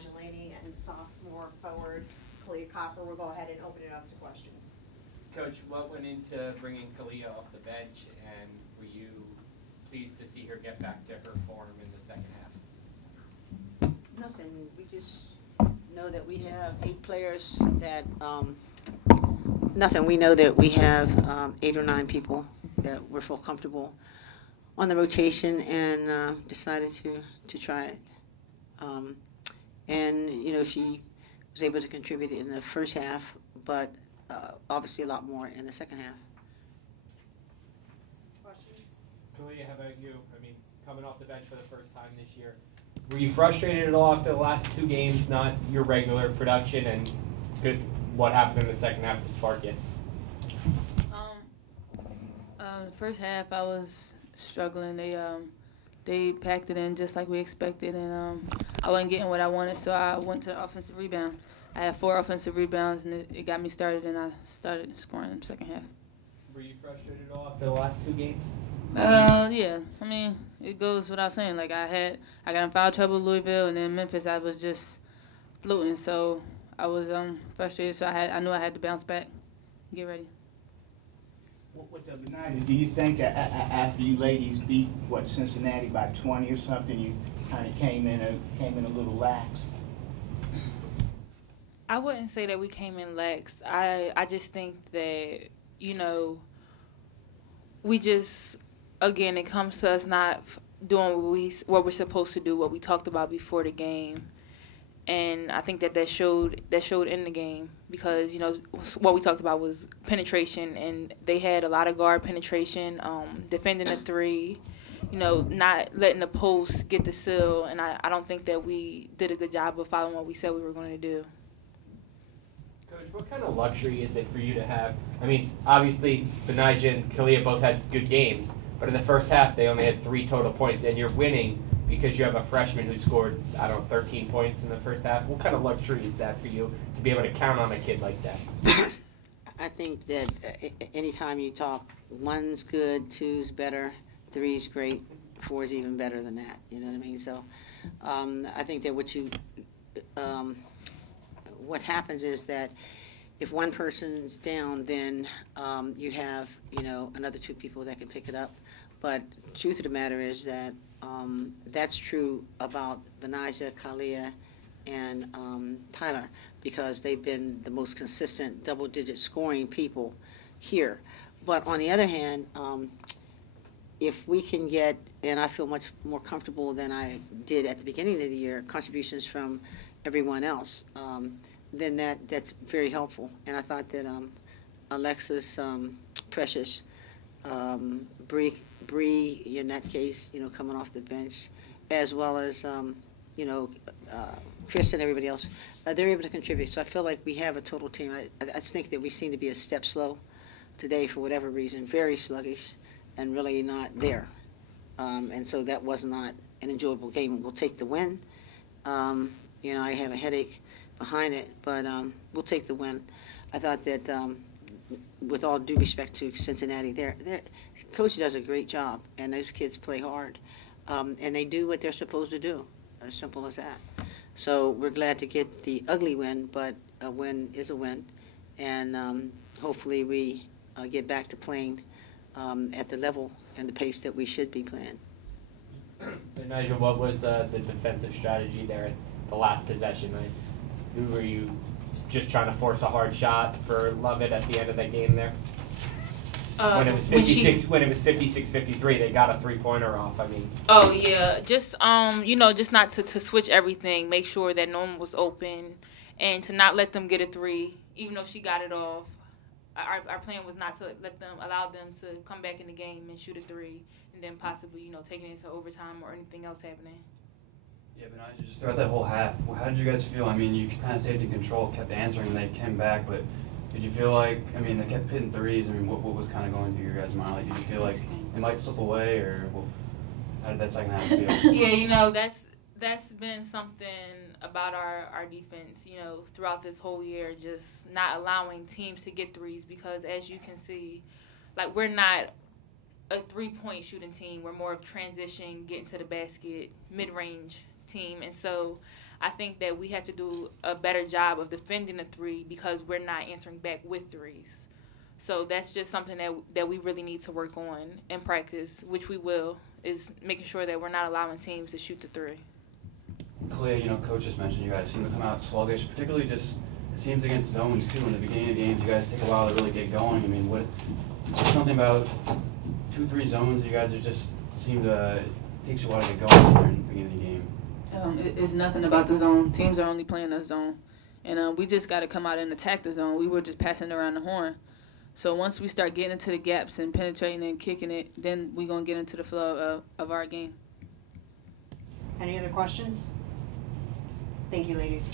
Betnijah Laney and sophomore forward Kahleah Copper. We'll go ahead and open it up to questions. Coach, what went into bringing Kahleah off the bench, and were you pleased to see her get back to her form in the second half? Nothing. We just know that we have 8 players that, nothing. We know that we have 8 or 9 people that we feel comfortable on the rotation, and decided to try it. And, you know, she was able to contribute in the first half, but obviously a lot more in the second half. Questions? Kahleah, how about you? I mean, coming off the bench for the first time this year, were you frustrated at all after the last 2 games, not your regular production, and what happened in the second half to spark it? First half I was struggling. They packed it in just like we expected, and I wasn't getting what I wanted, so I went to the offensive rebound. I had 4 offensive rebounds, and it got me started, and I started scoring in the second half. Were you frustrated at all after the last 2 games? Yeah. I mean, it goes without saying. Like, I got in foul trouble with Louisville, and then Memphis, I was just floating. So I was frustrated. So I knew I had to bounce back, get ready. With the Betnijah, do you think after you ladies beat Cincinnati by 20 or something, you kind of came in a little lax? I wouldn't say that we came in lax. I just think that, you know, we just, again, it comes to us not doing what we're supposed to do, what we talked about before the game. And I think that showed in the game because, you know, what we talked about was penetration, and they had a lot of guard penetration, defending the 3, you know, not letting the post get the seal, and I don't think that we did a good job of following what we said we were going to do. Coach, what kind of luxury is it for you to have? I mean, obviously, Betnijah and Kahleah both had good games, but in the first half they only had 3 total points, and you're winning because you have a freshman who scored, I don't know, 13 points in the first half. What kind of luxury is that for you to be able to count on a kid like that? I think that anytime you talk, 1's good, 2's better, 3's great, 4's even better than that. You know what I mean? So I think that what happens is that if one person's down, then you have, you know, another 2 people that can pick it up. But the truth of the matter is that that's true about Betnijah, Kahleah, and Tyler, because they've been the most consistent double-digit scoring people here. But on the other hand, if we can get, and I feel much more comfortable than I did at the beginning of the year, contributions from everyone else, then that's very helpful. And I thought that Alexis, Precious, Bree, in that case, you know, coming off the bench, as well as, you know, Chris and everybody else, they're able to contribute. So I feel like we have a total team. I just think that we seem to be a step slow today for whatever reason, very sluggish and really not there. And so that was not an enjoyable game. We'll take the win. You know, I have a headache behind it, but we'll take the win. I thought that with all due respect to Cincinnati, their coach does a great job, and those kids play hard, and they do what they're supposed to do, as simple as that. So we're glad to get the ugly win, but a win is a win, and hopefully we get back to playing at the level and the pace that we should be playing. Betnijah, what was the defensive strategy there at the last possession? Who were you just trying to force a hard shot for Lovett at the end of that game there? When it was 56-53, they got a 3-pointer off. I mean. Oh yeah, just you know, just not to switch everything. Make sure that no one was open, and to not let them get a 3, even though she got it off. Our plan was not to allow them to come back in the game and shoot a 3, and then possibly, you know, taking it into overtime or anything else happening. Yeah, Betnijah, just throughout that whole half, how did you guys feel? I mean, you kind of stayed in control, kept answering, and they came back, but did you feel like, I mean, they kept hitting 3s. I mean, what was kind of going through your guys' mind? Like, did you feel like it might slip away, or how did that second half feel? Yeah, you know, that's been something about our defense, you know, throughout this whole year, just not allowing teams to get 3s, because as you can see, like, we're not a 3-point shooting team. We're more of transition, getting to the basket, mid-range team. And so I think that we have to do a better job of defending the three because we're not answering back with threes. So that's just something that we really need to work on in practice, which we will, is making sure that we're not allowing teams to shoot the three. Kahleah, Coach just mentioned you guys seem to come out sluggish, particularly just, it seems against zones too. In the beginning of the games, you guys take a while to really get going. I mean, what's something about 2-3 zones you guys are just seem to, it takes you a while to get going during the beginning of the game? It's nothing about the zone. Teams are only playing the zone. And we just got to come out and attack the zone. We were just passing around the horn. So once we start getting into the gaps and penetrating and kicking it, then we're going to get into the flow of our game. Any other questions? Thank you, ladies.